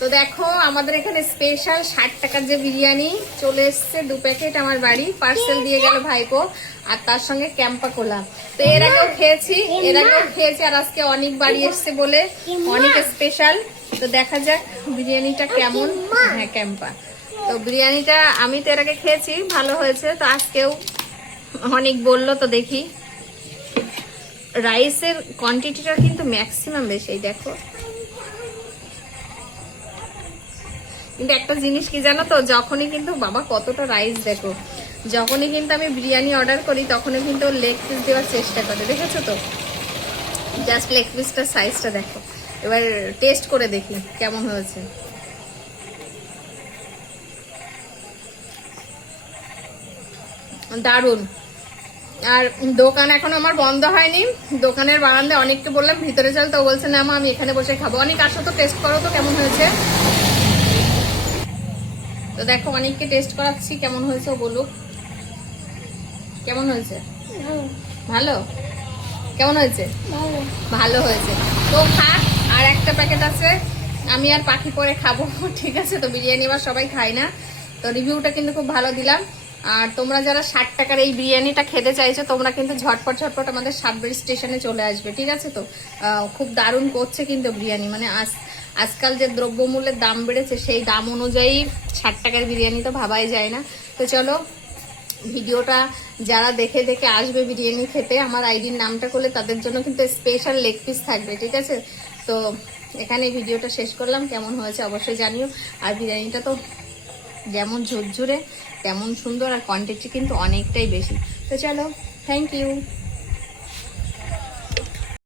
তো দেখো আমাদের এখানে স্পেশাল 60 টাকার যে বিরিয়ানি চলে এসছে 2 প্যাকেট আমার বাড়ি, পার্সেল দিয়ে গেল ভাইপো, আর তার সঙ্গে ক্যাম্পা কোলা। তো এর আগেও খেয়েছি আর আজকে অনেক বাড়ি এসছে বলে অনেক স্পেশাল। তো দেখা যাক বিরিয়ানিটা কেমন। হ্যাঁ ক্যাম্পা। তো বিরিয়ানিটা আমি তো এর আগে খেয়েছি, ভালো হয়েছে। তো আজকেও অনেক বললো, তো দেখি। রাইসের কোয়ান্টিটিটা কিন্তু ম্যাক্সিমাম বেশি, দেখো। কিন্তু একটা জিনিস কি জানো তো, যখনই কিন্তু বাবা কতটা রাইস দেখো, যখনই কিন্তু আমি বিরিয়ানি অর্ডার করি তখনই কিন্তু লেগ পিস দেওয়ার চেষ্টা করে, দেখেছো তো? জাস্ট লেগ পিসটার সাইজটা দেখো। এবার টেস্ট করে দেখি কেমন হয়েছে। দারুণ। আর দোকান এখন আমার বন্ধ হয়নি, দোকানের বারান্দায় অনেককে বললাম ভিতরে চল, তো বলছে না মা আমি এখানে বসে খাবো। অনেক আসো তো টেস্ট করো তো কেমন হয়েছে। তো দেখো অনেককে টেস্ট করাচ্ছি কেমন হয়েছে, বলুক কেমন হয়েছে। ভালো? কেমন হয়েছে? ভালো হয়েছে। তো খাক, আর একটা প্যাকেট আছে, আমি আর পাখি পরে খাবো। ঠিক আছে? তো বিরিয়ানি আবার সবাই খায় না, তো রিভিউটা কিন্তু খুব ভালো দিলাম। আর তোমরা যারা 60 টাকার এই বিরিয়ানিটা খেতে চাইছো তোমরা কিন্তু ঝটপট আমাদের সাবওয়ে স্টেশনে চলে আসবে, ঠিক আছে? তো খুব দারুণ করছে কিন্তু বিরিয়ানি, মানে আজকাল যে দ্রব্যমূল্যের দাম বেড়েছে সেই দাম অনুযায়ী 60 টাকার বিরিয়ানি তো ভাবাই যায় না। তো চলো ভিডিওটা যারা দেখে দেখে আসবে বিরিয়ানি খেতে, আমার আইডির নামটা করলে তাদের জন্য কিন্তু স্পেশাল লেগ পিস থাকবে, ঠিক আছে? তো এখানে ভিডিওটা শেষ করলাম, কেমন হয়েছে অবশ্যই জানিও। আর বিরিয়ানিটা তো যেমন ঝুরঝুরে তেমন সুন্দর, আর কোয়ান্টিটি কিন্তু অনেকটাই বেশি। তো চলো, থ্যাংক ইউ।